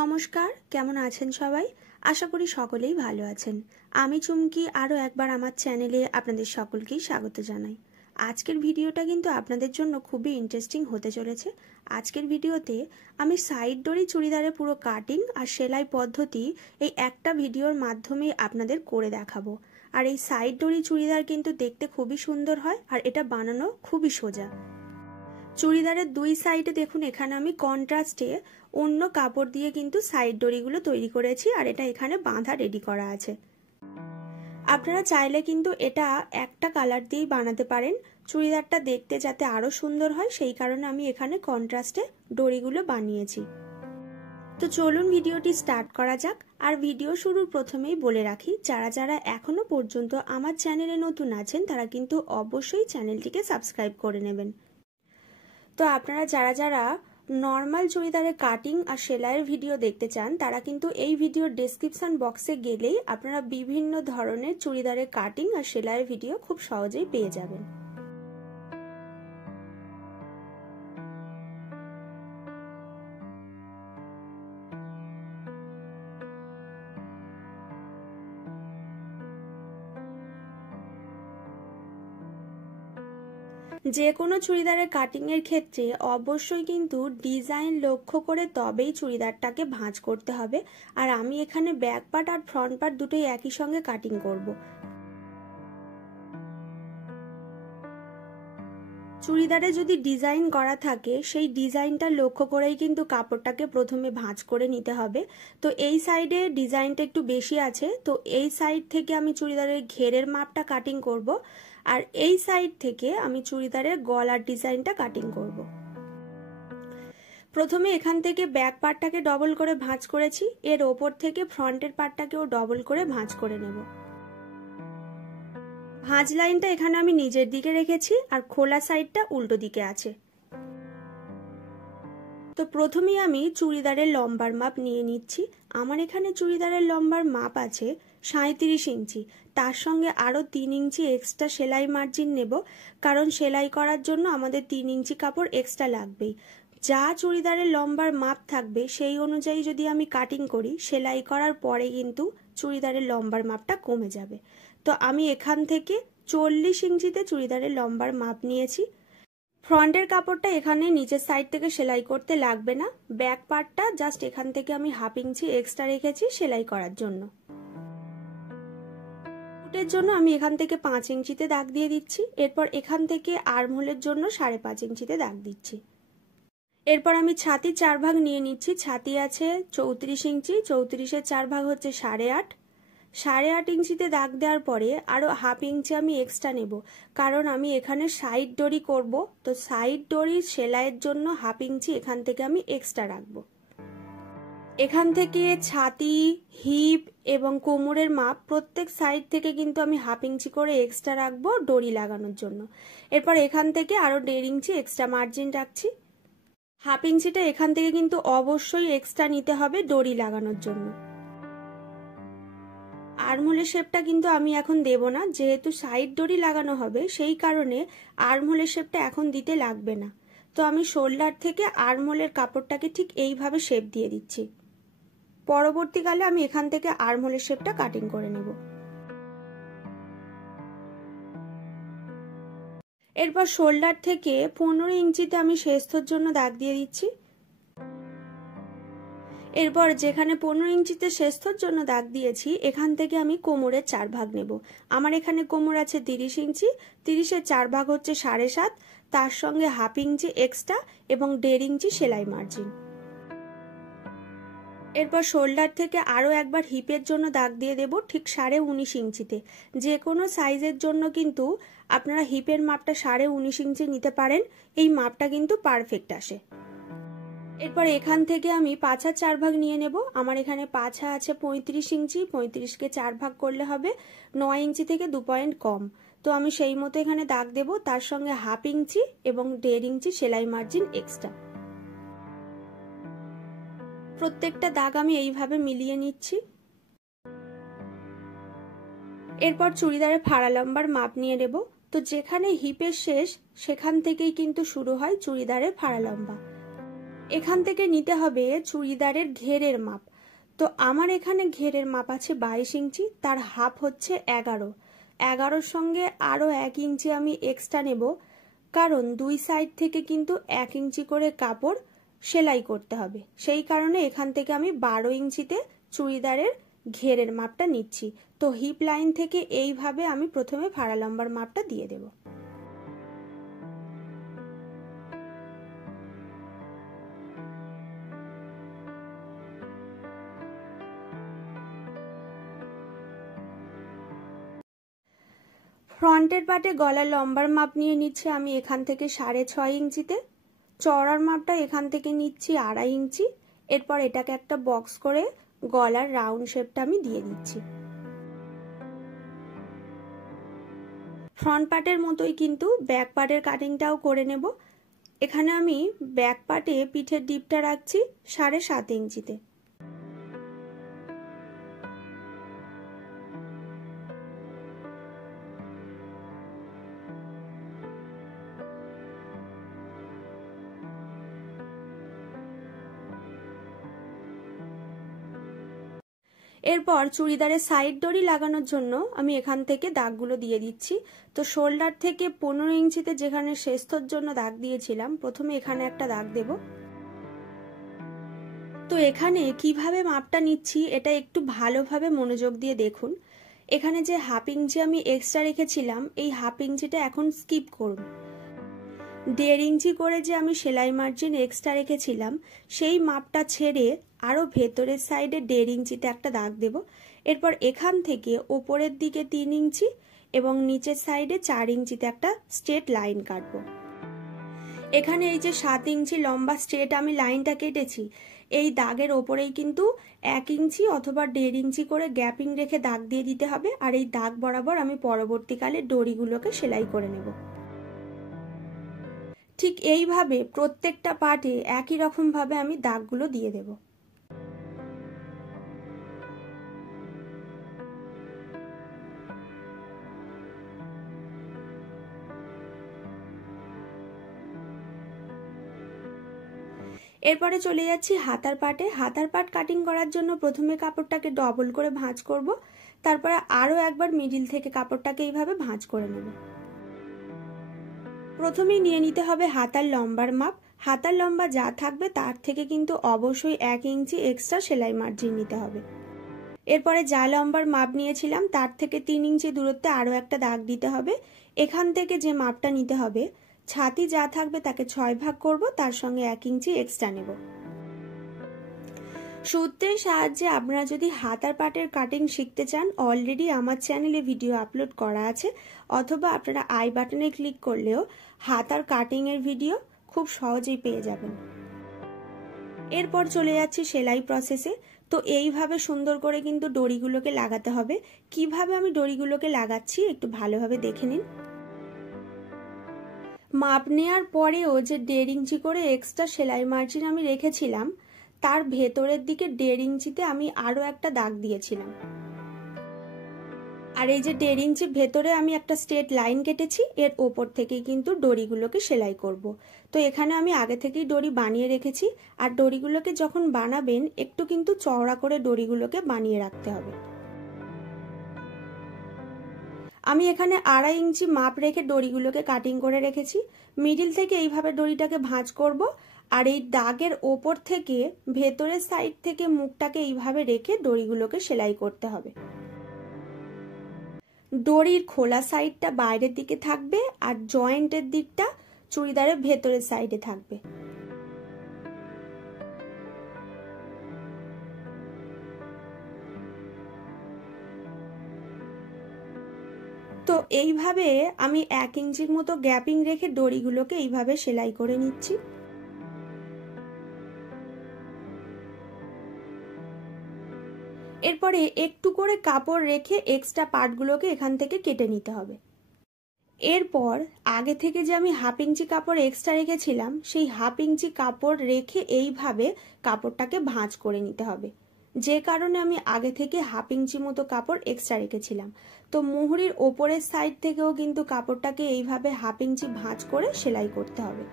নমস্কার, কেমন আছেন সবাই? আশা করি সকলেই ভালো আছেন। আমি চুমকি আরও একবার আমার চ্যানেলে আপনাদের সকলকেই স্বাগত জানাই। আজকের ভিডিওটা কিন্তু আপনাদের জন্য খুবই ইন্টারেস্টিং হতে চলেছে। আজকের ভিডিওতে আমি সাইড ডরি চুড়িদারের পুরো কাটিং আর সেলাই পদ্ধতি এই একটা ভিডিওর মাধ্যমেই আপনাদের করে দেখাবো। আর এই সাইড ডরি চুড়িদার কিন্তু দেখতে খুবই সুন্দর হয় আর এটা বানানো খুবই সোজা। চুড়িদারের দুই সাইডে দেখুন এখানে আমি কন্ট্রাস্টে অন্য কাপড় দিয়ে কিন্তু সাইড ডরিগুলো তৈরি করেছি আর এটা এখানে বাঁধা রেডি করা আছে। আপনারা চাইলে কিন্তু এটা একটা কালার দিয়েই বানাতে পারেন, চুড়িদারটা দেখতে যাতে আরো সুন্দর হয় সেই কারণে আমি এখানে কন্ট্রাস্টে ডরিগুলো বানিয়েছি। তো চলুন ভিডিওটি স্টার্ট করা যাক। আর ভিডিও শুরুর প্রথমেই বলে রাখি, যারা যারা এখনো পর্যন্ত আমার চ্যানেলে নতুন আছেন তারা কিন্তু অবশ্যই চ্যানেলটিকে সাবস্ক্রাইব করে নেবেন। তো আপনারা যারা যারা নর্মাল চুড়িদারের কাটিং আর সেলাইয়ের ভিডিও দেখতে চান তারা কিন্তু এই ভিডিওর ডেসক্রিপশন বক্সে গেলেই আপনারা বিভিন্ন ধরনের চুড়িদারের কাটিং আর সেলাইয়ের ভিডিও খুব সহজেই পেয়ে যাবেন। যে কোনো চুড়িদারের কাটিং এর ক্ষেত্রে অবশ্যই কিন্তু ডিজাইন লক্ষ্য করে তবেই চুড়িদারটাকে ভাঁজ করতে হবে। আর আমি এখানে ব্যাক পার্ট আর ফ্রন্ট পার্ট দুটোই একই সঙ্গে কাটিং করব। চুড়িদারে যদি ডিজাইন করা থাকে সেই ডিজাইনটা লক্ষ্য করেই কিন্তু কাপড়টাকে প্রথমে ভাঁজ করে নিতে হবে। তো এই সাইডে ডিজাইনটা একটু বেশি আছে, তো এই সাইড থেকে আমি চুড়িদারের ঘেরের মাপটা কাটিং করব আর এই সাইড থেকে আমি চুড়িদারের গলার ডিজাইনটা কাটিং করব। প্রথমে এখান থেকে ব্যাক পার্টটাকে ডবল করে ভাঁজ করেছি, এর ওপর থেকে ফ্রন্টের পার্টটাকেও ডবল করে ভাঁজ করে নেব। ভাঁজ লাইনটা এখানে আমি নিজের দিকে রেখেছি আর খোলা সাইডটা উল্টো দিকে আছে। তো প্রথমেই আমি চুড়িদারের লম্বার মাপ নিয়ে নিচ্ছি। আমার এখানে চুড়িদারের লম্বার মাপ আছে 37 ইঞ্চি, তার সঙ্গে আরও 3 ইঞ্চি এক্সট্রা সেলাই মার্জিন নেব, কারণ সেলাই করার জন্য আমাদের 3 ইঞ্চি কাপড় এক্সট্রা লাগবেই। যা চুড়িদারের লম্বার মাপ থাকবে সেই অনুযায়ী যদি আমি কাটিং করি, সেলাই করার পরে কিন্তু চুড়িদারের লম্বার মাপটা কমে যাবে। তো আমি এখান থেকে 40 ইঞ্চিতে চুড়িদারের লম্বার মাপ নিয়েছি। ফ্রন্টের কাপড়টা এখানে নিচের সাইড থেকে সেলাই করতে লাগবে না, ব্যাক পার্টটা জাস্ট এখান থেকে আমি 1/2 ইঞ্চি এক্সট্রা রেখেছি সেলাই করার জন্য। ফুটের জন্য আমি এখান থেকে 5 ইঞ্চিতে দাগ দিয়ে দিচ্ছি। এরপর এখান থেকে আর্মহোলের জন্য 5.5 ইঞ্চিতে দাগ দিচ্ছি। এরপর আমি ছাতি 4 ভাগ নিয়ে নিচ্ছি। ছাতি আছে 34 ইঞ্চি, 34-এর 4 ভাগ হচ্ছে 8.5। 8.5 ইঞ্চিতে দাগ দেওয়ার পরে আরো 1/2 ইঞ্চি আমি এক্সট্রা নেব, কারণ আমি এখানে সাইড ডরি করব। তো সাইড ডরি সেলাইয়ের জন্য 1/2 ইঞ্চি এখান থেকে আমি এক্সট্রা রাখবো। এখান থেকে ছাতি, হিপ এবং কোমরের মাপ প্রত্যেক সাইড থেকে কিন্তু আমি 1/2 ইঞ্চি করে এক্সট্রা রাখবো ডরি লাগানোর জন্য। এরপর এখান থেকে আরো 1.5 ইঞ্চি এক্সট্রা মার্জিন রাখছি। 1/2 ইঞ্চিটা এখান থেকে কিন্তু অবশ্যই এক্সট্রা নিতে হবে ডরি লাগানোর জন্য। আর্মহোলের শেপটা কিন্তু আমি এখন দেব না, যেহেতু সাইড ডরি লাগানো হবে সেই কারণে আর্মহোলের শেপটা এখন দিতে লাগবে না। তো আমি শোল্ডার থেকে আর্মহোলের কাপড়টাকে ঠিক এইভাবে শেপ দিয়ে দিচ্ছি। পরবর্তীকালে আমি এখান থেকে আর্মহোলের শেপটা কাটিং করে নেব। এরপর শোল্ডার থেকে 15 ইঞ্চিতে আমি শেষথর জন্য দাগ দিয়ে দিচ্ছি। এরপর যেখানে 15 ইঞ্চিতে শেষথর জন্য দাগ দিয়েছি এখান থেকে আমি কোমরের 4 ভাগ নেব। আমার এখানে কোমর আছে 30 ইঞ্চি, 30-এর 4 ভাগ হচ্ছে 7.5, তার সঙ্গে 1/2 ইঞ্চি এক্সট্রা এবং 1.5 ইঞ্চি সেলাই মার্জিন। এরপর শোল্ডার থেকে আরো একবার হিপের জন্য দাগ দিয়ে দেব ঠিক 19.5 ইঞ্চিতে। যে কোনো সাইজের জন্য কিন্তু আপনারা হিপের মাপটা 19.5 ইঞ্চি নিতে পারেন, এই মাপটা কিন্তু পারফেক্ট আসে। এরপর এখান থেকে আমি পাছার 4 ভাগ নিয়ে নেব। আমার এখানে পাছা আছে 35 ইঞ্চি, 35কে 4 ভাগ করলে হবে 9 ইঞ্চি থেকে 2 পয়েন্ট কম। তো আমি সেই মতো এখানে দাগ দেব, তার সঙ্গে 1/2 ইঞ্চি এবং 1.5 ইঞ্চি সেলাই মার্জিন এক্সট্রা। প্রত্যেকটা দাগ আমি এইভাবে মিলিয়ে নিচ্ছি। এরপর চুড়িদারের ফাড়া লম্বার মাপ নিয়ে নেব। তো যেখানে হিপের শেষ সেখান থেকেই কিন্তু শুরু হয় চুড়িদারের ফাড়া লম্বা। এখান থেকে নিতে হবে চুড়িদারের ঘেরের মাপ। তো আমার এখানে ঘেরের মাপ আছে 22 ইঞ্চি, তার হাফ হচ্ছে 11। 11-র সঙ্গে আরও 1 ইঞ্চি আমি এক্সট্রা নেব, কারণ দুই সাইড থেকে কিন্তু 1 ইঞ্চি করে কাপড় সেলাই করতে হবে। সেই কারণে এখান থেকে আমি 12 ইঞ্চিতে চুড়িদারের ঘেরের মাপটা নিচ্ছি। তো হিপ লাইন থেকে এইভাবে আমি প্রথমে ফাড়া লম্বার মাপটা দিয়ে দেব। ফ্রন্টের পাটে গলার লম্বার মাপ নিয়ে নিচ্ছি আমি এখান থেকে 6.5 ইঞ্চিতে। চওড়ার মাপটা এখান থেকে নিচ্ছি 2.5 ইঞ্চি। এরপর এটাকে একটা বক্স করে গলার রাউন্ড শেপটা আমি দিয়ে দিচ্ছি। ফ্রন্ট পার্টের মতোই কিন্তু ব্যাক পার্টের কাটিংটাও করে নেব। এখানে আমি ব্যাক পার্টে পিঠের ডিপটা রাখছি 7.5 ইঞ্চিতে। এরপর চুড়িদারের সাইড দড়ি লাগানোর জন্য আমি এখান থেকে দাগগুলো দিয়ে দিচ্ছি। তো শোল্ডার থেকে 15 ইঞ্চিতে যেখানে শেষতর জন্য দাগ দিয়েছিলাম, প্রথমে এখানে একটা দাগ দেব। তো এখানে কিভাবে মাপটা নিচ্ছি এটা একটু ভালোভাবে মনোযোগ দিয়ে দেখুন। এখানে যে 1/2 ইঞ্চি আমি এক্সট্রা রেখেছিলাম, এই 1/2 ইঞ্চিটা এখন স্কিপ করুন। 1.5 ইঞ্চি করে যে আমি সেলাই মার্জিন এক্সট্রা রেখেছিলাম, সেই মাপটা ছেড়ে আরও ভেতরের সাইডে 1.5 ইঞ্চিতে একটা দাগ দেব। এরপর এখান থেকে ওপরের দিকে 3 ইঞ্চি এবং নিচের সাইডে 4 ইঞ্চিতে একটা স্ট্রেট লাইন কাটবো। এখানে এই যে 7 ইঞ্চি লম্বা স্ট্রেট আমি লাইনটা কেটেছি, এই দাগের ওপরেই কিন্তু 1 ইঞ্চি অথবা 1.5 ইঞ্চি করে গ্যাপিং রেখে দাগ দিয়ে দিতে হবে। আর এই দাগ বরাবর আমি পরবর্তীকালে দড়িগুলোকে সেলাই করে নেব। ঠিক এইভাবে প্রত্যেকটা পার্টে একই রকম ভাবে আমি দাগগুলো দিয়ে দেব। এরপরে চলে যাচ্ছি হাতার পাটে। হাতার পাট কাটিং করার জন্য প্রথমে কাপড়টাকে ডবল করে ভাঁজ করব, তারপরে আরও একবার মিডিল থেকে কাপড়টাকে এইভাবে ভাঁজ করে নেব। প্রথমেই নিয়ে নিতে হবে হাতার লম্বার মাপ। হাতার লম্বা যা থাকবে তার থেকে কিন্তু অবশ্যই 1 ইঞ্চি এক্সট্রা সেলাই মার্জিন নিতে হবে। এরপরে যা লম্বার মাপ নিয়েছিলাম তার থেকে 3 ইঞ্চি দূরত্বে আরও একটা দাগ দিতে হবে। এখান থেকে যে মাপটা নিতে হবে, ছাতি যা থাকবে তাকে 6 ভাগ করব, তার সঙ্গে 1 ইঞ্চি এক্সট্রা নেব। সূত্রের সাহায্যে আপনারা যদি হাতার পাটের কাটিং শিখতে চান, অলরেডি আমার চ্যানেলে ভিডিও আপলোড করা আছে, অথবা আপনারা আই বাটনে ক্লিক করলেও হাতার কাটিং এর ভিডিও খুব সহজেই পেয়ে যাবেন। এরপর চলে যাচ্ছি সেলাই প্রসেসে। তো এইভাবে সুন্দর করে কিন্তু দড়িগুলোকে লাগাতে হবে। কিভাবে আমি দড়িগুলোকে লাগাচ্ছি একটু ভালোভাবে দেখে নিন। মাপ নেওয়ার পরেও যে 1.5 ইঞ্চি করে এক্সট্রা সেলাই মার্জিন আমি রেখেছিলাম, তার ভেতরের দিকে 1.5 ইঞ্চিতে আমি আরও একটা দাগ দিয়েছিলাম। আর এই যে 1.5 ইঞ্চি ভেতরে আমি একটা স্ট্রেট লাইন কেটেছি, এর ওপর থেকেই কিন্তু দড়িগুলোকে সেলাই করব। তো এখানে আমি আগে থেকেই দড়ি বানিয়ে রেখেছি, আর দড়িগুলোকে যখন বানাবেন একটু কিন্তু চওড়া করে দড়িগুলোকে বানিয়ে রাখতে হবে। আমি এখানে 2.5 ইঞ্চি মাপ রেখে দড়িগুলোকে কাটিং করে রেখেছি। মিডিল থেকে এইভাবে দড়িটাকে ভাঁজ করব, আর এই দাগের ওপর থেকে ভেতরের সাইড থেকে মুখটাকে এইভাবে রেখে দড়িগুলোকে সেলাই করতে হবে। দড়ির খোলা সাইডটা বাইরের দিকে থাকবে আর জয়েন্টের দিকটা চুড়িদারের ভেতরের সাইডে থাকবে। তো এইভাবে আমি 1 ইঞ্চির মতো গ্যাপিং রেখে দড়িগুলোকে এইভাবে সেলাই করে নিচ্ছি। এরপরে একটু করে কাপড় রেখে এক্সট্রা পার্টগুলোকে এখান থেকে কেটে নিতে হবে। এরপর আগে থেকে যে আমি 1/2 ইঞ্চি কাপড় এক্সট্রা রেখেছিলাম, সেই 1/2 ইঞ্চি কাপড় রেখে এইভাবে কাপড়টাকে ভাঁজ করে নিতে হবে। যে কারণে আমি আগে থেকে 1/2 ইঞ্চি মতো কাপড় এক্সট্রা রেখেছিলাম। তো মুহুরির ওপরের সাইড থেকেও কিন্তু কাপড়টাকে এইভাবে 1/2 ইঞ্চি ভাঁজ করে সেলাই করতে হবে।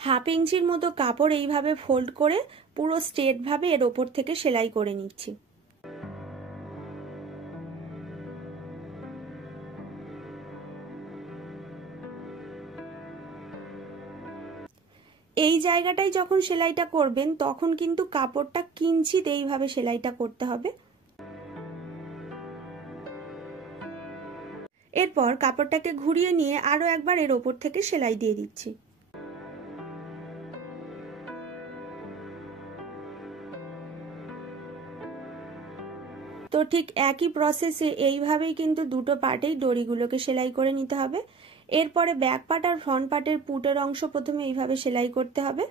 হাফ ইঞ্চির মতো কাপড় এইভাবে ফোল্ড করে পুরো স্ট্রেট ভাবে এর ওপর থেকে সেলাই করে নিচ্ছি। এই জায়গাটায় যখন সেলাইটা করবেন তখন কিন্তু কাপড়টা কিঞ্চিত এইভাবে সেলাইটা করতে হবে। এরপর কাপড়টাকে ঘুরিয়ে নিয়ে আরো একবার এর ওপর থেকে সেলাই দিয়ে দিচ্ছি। তো ঠিক একই প্রসেসে এইভাবেই কিন্তু দুটো পার্টেই দড়িগুলোকে সেলাই করে নিতে হবে। এরপরে ব্যাক পার্ট আর ফ্রন্ট পার্টের পুটের অংশ প্রথমে এইভাবে সেলাই করতে হবে।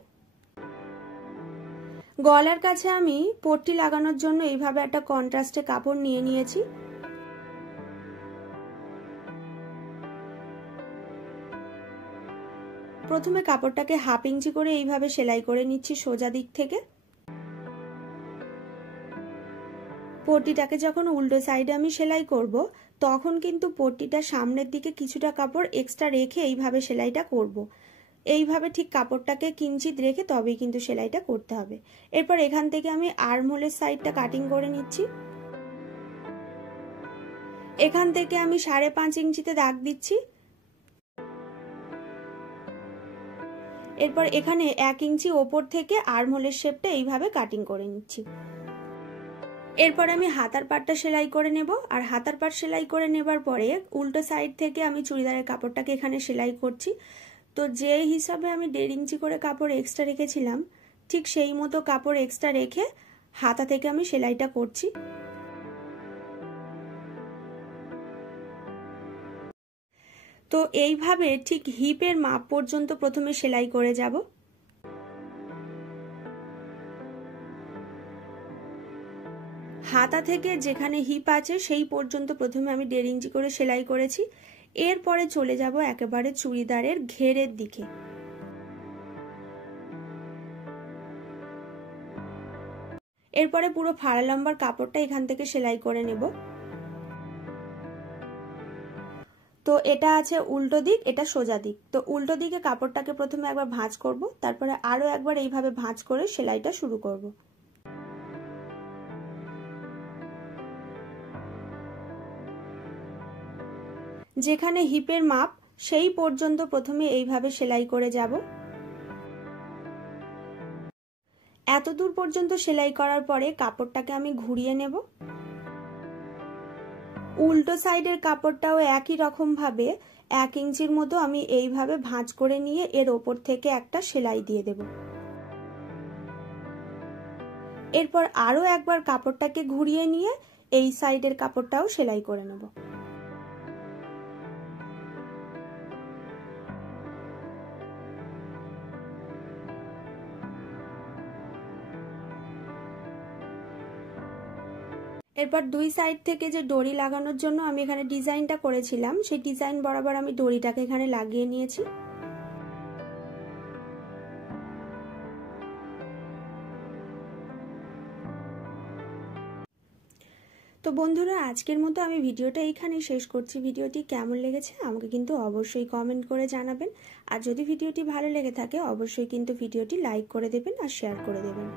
গলার কাছে আমি পট্টি লাগানোর জন্য এইভাবে একটা কন্ট্রাস্টে কাপড় নিয়ে নিয়েছি। প্রথমে কাপড়টাকে হাফ ইঞ্চি করে এইভাবে সেলাই করে নিচ্ছি সোজা দিক থেকে। পট্টিটাকে যখন উল্টো সাইডে আমি সেলাই করব তখন কিন্তু পট্টিটা সামনের দিকে কিছুটা কাপড় এক্সট্রা রেখে এইভাবে সেলাইটা করব। এইভাবে ঠিক কাপড়টাকে কিঞ্চিত রেখে তবেই কিন্তু সেলাইটা করতে হবে। এরপর এখান থেকে আমি আর্মহোলের সাইডটা কাটিং করে নিচ্ছি। এখান থেকে আমি 5.5 ইঞ্চিতে দাগ দিচ্ছি। এরপর এখানে 1 ইঞ্চি ওপর থেকে আর্মহোলের শেপটা এইভাবে কাটিং করে নিচ্ছি। এরপর আমি হাতার পাটটা সেলাই করে নেব। আর হাতার পাট সেলাই করে নেবার পরে উল্টো সাইড থেকে আমি চুড়িদারের কাপড়টাকে এখানে সেলাই করছি। তো যে হিসাবে আমি 1.5 ইঞ্চি করে কাপড় এক্সট্রা রেখেছিলাম ঠিক সেই মতো কাপড় এক্সট্রা রেখে হাতা থেকে আমি সেলাইটা করছি। তো এইভাবে ঠিক হিপের মাপ পর্যন্ত প্রথমে সেলাই করে যাব। হাতা থেকে যেখানে হিপ আছে সেই পর্যন্ত প্রথমে আমি 1.5 ইঞ্চি করে সেলাই করেছি। এরপরে চলে যাব একেবারে চুড়িদারের ঘেরের দিকে। এরপরে পুরো ফাড়া লম্বার কাপড়টা এখান থেকে সেলাই করে নেব। তো এটা আছে উল্টো দিক, এটা সোজা দিক। তো উল্টো দিকে কাপড়টাকে প্রথমে একবার ভাঁজ করব, তারপরে আরো একবার এইভাবে ভাঁজ করে সেলাইটা শুরু করব। যেখানে হিপের মাপ সেই পর্যন্ত প্রথমে এইভাবে সেলাই করে যাব। এত দূর পর্যন্ত সেলাই করার পরে কাপড়টাকে আমি ঘুরিয়ে নেব। উল্টো সাইডের কাপড়টাও একই রকম ভাবে 1 ইঞ্চির মতো আমি এইভাবে ভাঁজ করে নিয়ে এর ওপর থেকে একটা সেলাই দিয়ে দেব। এরপর আরো একবার কাপড়টাকে ঘুরিয়ে নিয়ে এই সাইডের কাপড়টাও সেলাই করে নেব। এরপর দুই সাইড থেকে যে দড়ি লাগানোর জন্য আমি এখানে ডিজাইনটা করেছিলাম সেই ডিজাইন বরাবর আমি দড়িটাকে এখানে লাগিয়ে নিয়েছি। তো বন্ধুরা আজকের মতো আমি ভিডিওটা এইখানেই শেষ করছি। ভিডিওটি কেমন লেগেছে আমাকে কিন্তু অবশ্যই কমেন্ট করে জানাবেন। আর যদি ভিডিওটি ভালো লেগে থাকে অবশ্যই কিন্তু ভিডিওটি লাইক করে দেবেন আর শেয়ার করে দেবেন।